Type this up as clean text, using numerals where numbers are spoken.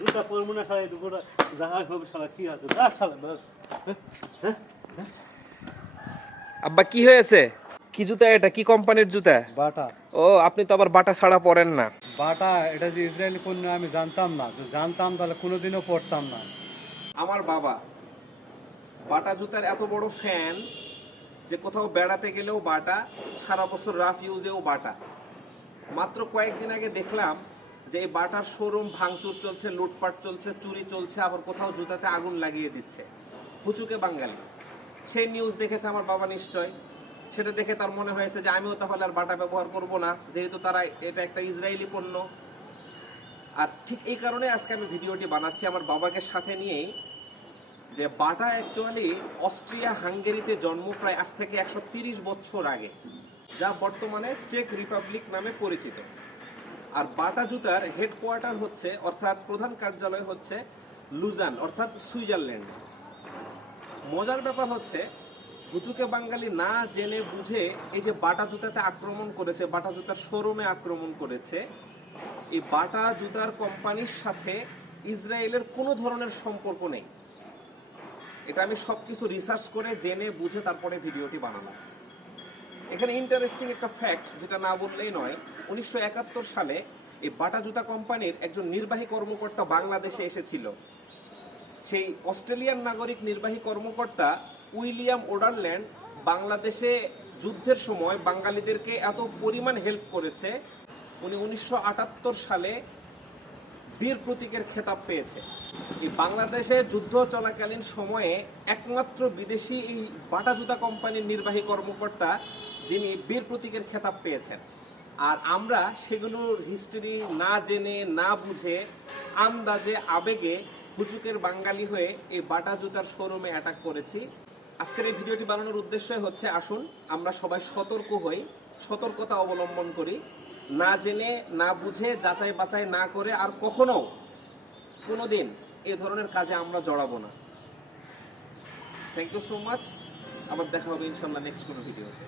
জুতা পরবো না শালা দুপুরা যাহা হবে শালা কি আছে শালা আব্বা কি হয়েছে? কি জুতা এটা? কি কোম্পানির জুতা? বাটা ও, আপনি তো আবার বাটা ছাড়া পরেন না। বাটা এটা যে ইসরায়েলি পণ্য আমি জানতাম না, যদি জানতাম তাহলে কোনোদিনও পড়তাম না। আমার বাবা বাটা জুতার এত বড় ফ্যান যে কোথাও বেড়াতে গেলেও বাটা, সারা বছর রাফ ইউজেও বাটা। মাত্র কয়েকদিন আগে দেখলাম যে এই বাটার শোরুম ভাঙচুর চলছে, লুটপাট চলছে, চুরি চলছে, আবার কোথাও জুতাতে আগুন লাগিয়ে দিচ্ছে। হুচুকে বাঙালি সেই নিউজ দেখেছে আমার বাবা নিশ্চয়। সেটা দেখে তার মনে হয়েছে যে আমিও তাহলে আর বাটা ব্যবহার করব না, যেহেতু তারা এটা একটা ইসরায়েলি পণ্য। আর ঠিক এই কারণে আজকে আমি ভিডিওটি বানাচ্ছি আমার বাবাকে সাথে নিয়েই, যে বাটা অ্যাকচুয়ালি অস্ট্রিয়া হাঙ্গেরিতে জন্ম প্রায় আজ থেকে 130 বছর আগে, যা বর্তমানে চেক রিপাবলিক নামে পরিচিত। আর বাটা জুতার হেডকোয়ার্টার হচ্ছে, অর্থাৎ প্রধান কার্যালয় হচ্ছে লুজান, অর্থাৎ সুইজারল্যান্ড। মজার ব্যাপার হচ্ছে হুচুকে বাঙালি না জেনে বুঝে এই যে বাটা জুতাতে আক্রমণ করেছে, বাটা জুতার শোরুমে আক্রমণ করেছে, এই বাটা জুতার কোম্পানির সাথে ইসরায়েলের কোনো ধরনের সম্পর্ক নেই। এটা আমি সবকিছু রিসার্চ করে জেনে বুঝে তারপরে ভিডিওটি বানালাম। এখানে ইন্টারেস্টিং একটা ফ্যাক্ট যেটা না বললেই নয়, 1971 সালে এই বাটা জুতা কোম্পানির একজন নির্বাহী কর্মকর্তা বাংলাদেশে এসেছিল। সেই অস্ট্রেলিয়ান নাগরিক নির্বাহী কর্মকর্তা উইলিয়াম ওডারল্যান্ড বাংলাদেশে যুদ্ধের সময় বাঙালিদেরকে এত পরিমাণ হেল্প করেছে, উনি 1978 সালে বীর প্রতীকের খেতাব পেয়েছে। এই বাংলাদেশে যুদ্ধ চলাকালীন সময়ে একমাত্র বিদেশি এই বাটা জুতা কোম্পানির নির্বাহী কর্মকর্তা যিনি বীর প্রতীকের খেতাব পেয়েছেন। আর আমরা সেগুলোর হিস্ট্রি না জেনে না বুঝে আন্দাজে আবেগে হুচুকের বাঙালি হয়ে এই বাটা জুতার শোরুমে অ্যাটাক করেছি। আজকের এই ভিডিওটি বানানোর উদ্দেশ্যই হচ্ছে আসুন আমরা সবাই সতর্ক হই, সতর্কতা অবলম্বন করি, না জেনে না বুঝে যাচাই বাছাই না করে আর কখনো কোনোদিন এ ধরনের কাজে আমরা জড়াবো না। Thank you so much. আবার দেখা হবে ইনশাল্লাহ নেক্সট কোনো ভিডিওতে।